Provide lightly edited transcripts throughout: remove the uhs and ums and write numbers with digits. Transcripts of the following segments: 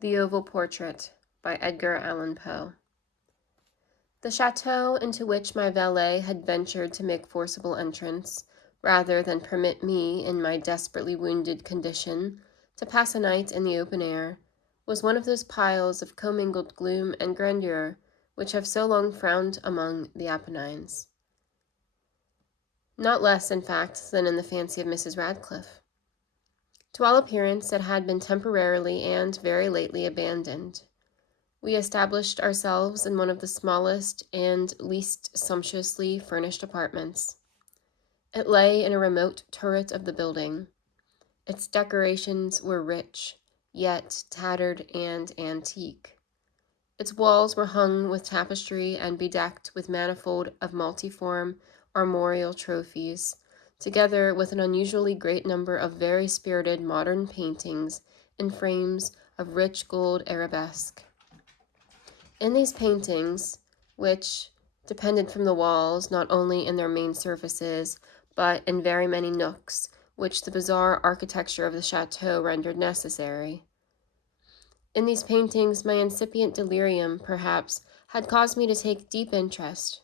The Oval Portrait by Edgar Allan Poe. The chateau into which my valet had ventured to make forcible entrance, rather than permit me, in my desperately wounded condition, to pass a night in the open air, was one of those piles of commingled gloom and grandeur which have so long frowned among the Apennines. Not less, in fact, than in the fancy of Mrs. Radcliffe. To all appearance, it had been temporarily and very lately abandoned. We established ourselves in one of the smallest and least sumptuously furnished apartments. It lay in a remote turret of the building. Its decorations were rich, yet tattered and antique. Its walls were hung with tapestry and bedecked with manifold of multiform armorial trophies, together with an unusually great number of very spirited modern paintings in frames of rich gold arabesque. In these paintings, which depended from the walls not only in their main surfaces, but in very many nooks, which the bizarre architecture of the chateau rendered necessary. In these paintings, my incipient delirium, perhaps, had caused me to take deep interest,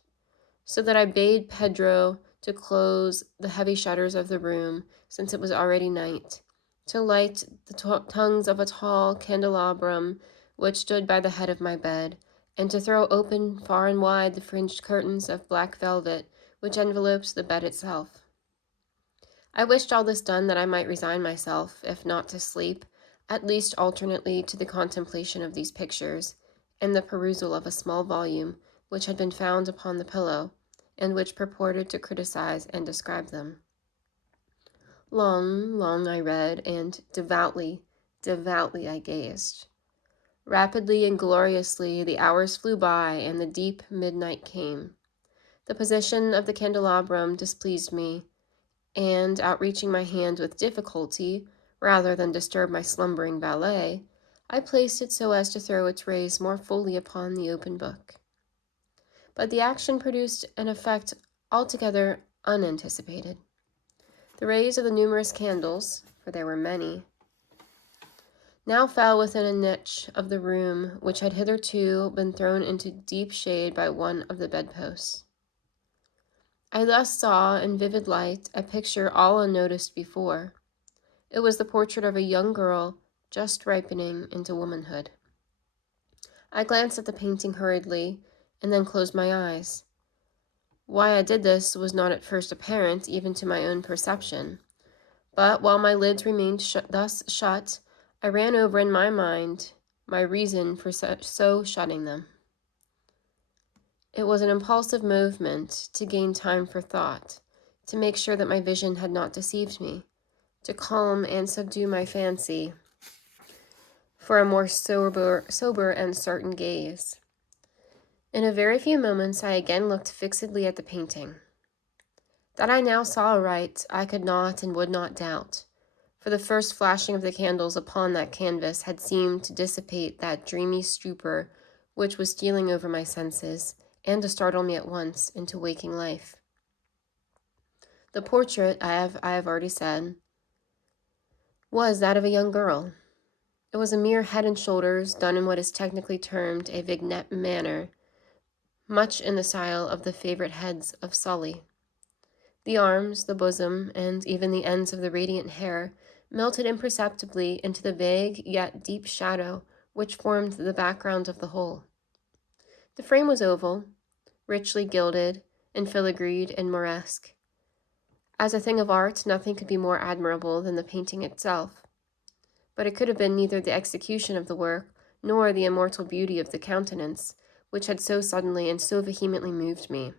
so that I bade Pedro to close the heavy shutters of the room, since it was already night, to light the tongues of a tall candelabrum which stood by the head of my bed, and to throw open far and wide the fringed curtains of black velvet which enveloped the bed itself. I wished all this done that I might resign myself, if not to sleep, at least alternately to the contemplation of these pictures, and the perusal of a small volume which had been found upon the pillow, and which purported to criticize and describe them. Long I read, and devoutly I gazed. Rapidly and gloriously the hours flew by, and the deep midnight came. The position of the candelabrum displeased me, and, outreaching my hand with difficulty, rather than disturb my slumbering valet, I placed it so as to throw its rays more fully upon the open book. But the action produced an effect altogether unanticipated. The rays of the numerous candles, for there were many, now fell within a niche of the room which had hitherto been thrown into deep shade by one of the bedposts. I thus saw in vivid light a picture all unnoticed before. It was the portrait of a young girl just ripening into womanhood. I glanced at the painting hurriedly, and then closed my eyes. Why I did this was not at first apparent even to my own perception, but while my lids remained thus shut, I ran over in my mind my reason for so shutting them. It was an impulsive movement to gain time for thought, to make sure that my vision had not deceived me, to calm and subdue my fancy for a more sober and certain gaze. In a very few moments I again looked fixedly at the painting. That I now saw aright, I could not and would not doubt, for the first flashing of the candles upon that canvas had seemed to dissipate that dreamy stupor which was stealing over my senses, and to startle me at once into waking life. The portrait, I have already said, was that of a young girl. It was a mere head and shoulders, done in what is technically termed a vignette manner, much in the style of the favorite heads of Sully. The arms, the bosom, and even the ends of the radiant hair melted imperceptibly into the vague yet deep shadow which formed the background of the whole. The frame was oval, richly gilded, and filigreed and Moresque. As a thing of art, nothing could be more admirable than the painting itself, but it could have been neither the execution of the work nor the immortal beauty of the countenance, which had so suddenly and so vehemently moved me.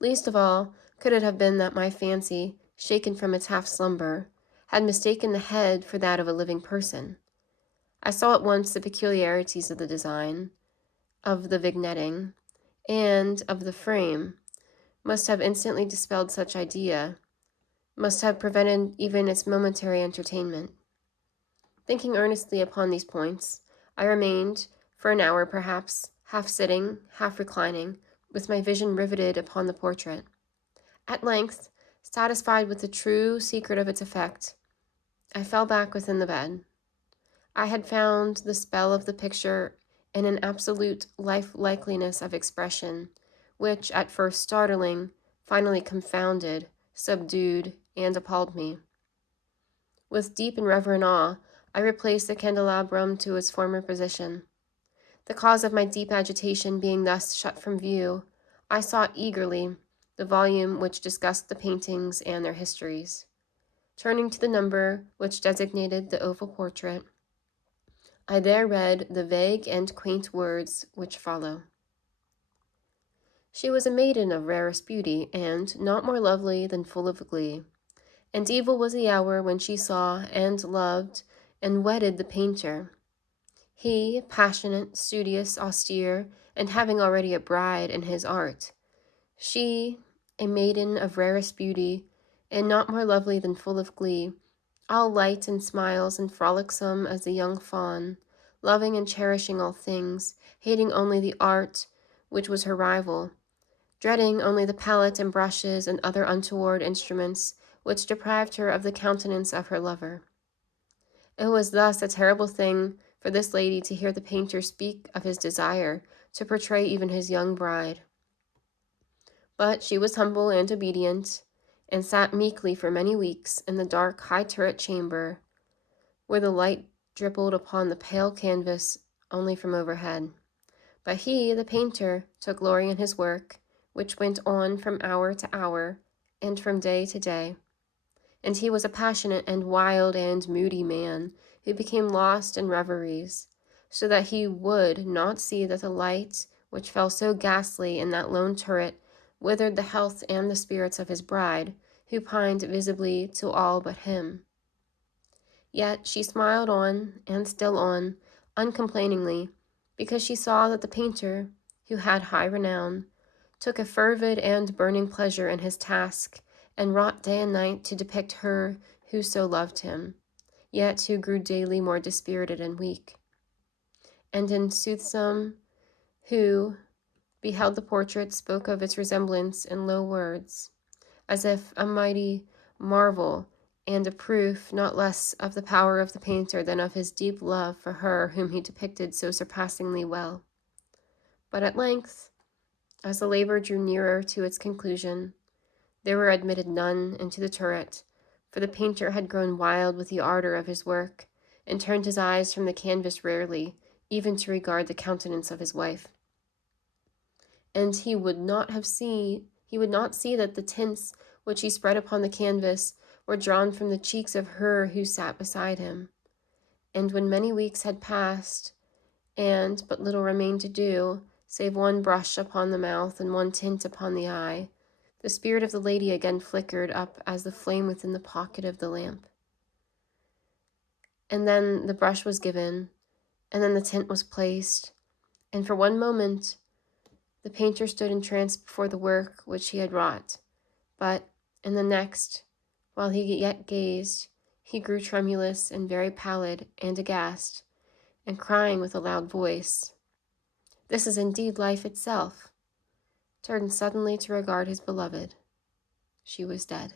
Least of all could it have been that my fancy, shaken from its half-slumber, had mistaken the head for that of a living person. I saw at once the peculiarities of the design, of the vignetting, and of the frame, must have instantly dispelled such idea, must have prevented even its momentary entertainment. Thinking earnestly upon these points, I remained, for an hour perhaps, half sitting, half reclining, with my vision riveted upon the portrait. At length, satisfied with the true secret of its effect, I fell back within the bed. I had found the spell of the picture in an absolute lifelikeliness of expression, which, at first startling, finally confounded, subdued, and appalled me. With deep and reverent awe, I replaced the candelabrum to its former position. The cause of my deep agitation being thus shut from view, I sought eagerly the volume which discussed the paintings and their histories. Turning to the number which designated the oval portrait, I there read the vague and quaint words which follow. She was a maiden of rarest beauty, and not more lovely than full of glee. And evil was the hour when she saw and loved and wedded the painter. He, passionate, studious, austere, and having already a bride in his art. She, a maiden of rarest beauty, and not more lovely than full of glee, all light and smiles and frolicsome as the young fawn, loving and cherishing all things, hating only the art which was her rival, dreading only the palette and brushes and other untoward instruments which deprived her of the countenance of her lover. It was thus a terrible thing for this lady to hear the painter speak of his desire to portray even his young bride. But she was humble and obedient, and sat meekly for many weeks in the dark high-turret chamber, where the light dribbled upon the pale canvas only from overhead. But he, the painter, took glory in his work, which went on from hour to hour, and from day to day. And he was a passionate and wild and moody man, who became lost in reveries, so that he would not see that the light which fell so ghastly in that lone turret withered the health and the spirits of his bride, who pined visibly to all but him. Yet she smiled on, and still on, uncomplainingly, because she saw that the painter, who had high renown, took a fervid and burning pleasure in his task, and wrought day and night to depict her who so loved him, yet who grew daily more dispirited and weak. And in soothsome, who beheld the portrait spoke of its resemblance in low words, as if a mighty marvel and a proof not less of the power of the painter than of his deep love for her whom he depicted so surpassingly well. But at length, as the labor drew nearer to its conclusion, there were admitted none into the turret, for the painter had grown wild with the ardor of his work, and turned his eyes from the canvas rarely, even to regard the countenance of his wife. And he would not see that the tints which he spread upon the canvas were drawn from the cheeks of her who sat beside him. And when many weeks had passed, and but little remained to do, save one brush upon the mouth and one tint upon the eye, the spirit of the lady again flickered up as the flame within the pocket of the lamp. And then the brush was given, and then the tint was placed, and for one moment the painter stood entranced before the work which he had wrought. But in the next, while he yet gazed, he grew tremulous and very pallid and aghast, and crying with a loud voice, "This is indeed life itself," turned suddenly to regard his beloved. She was dead.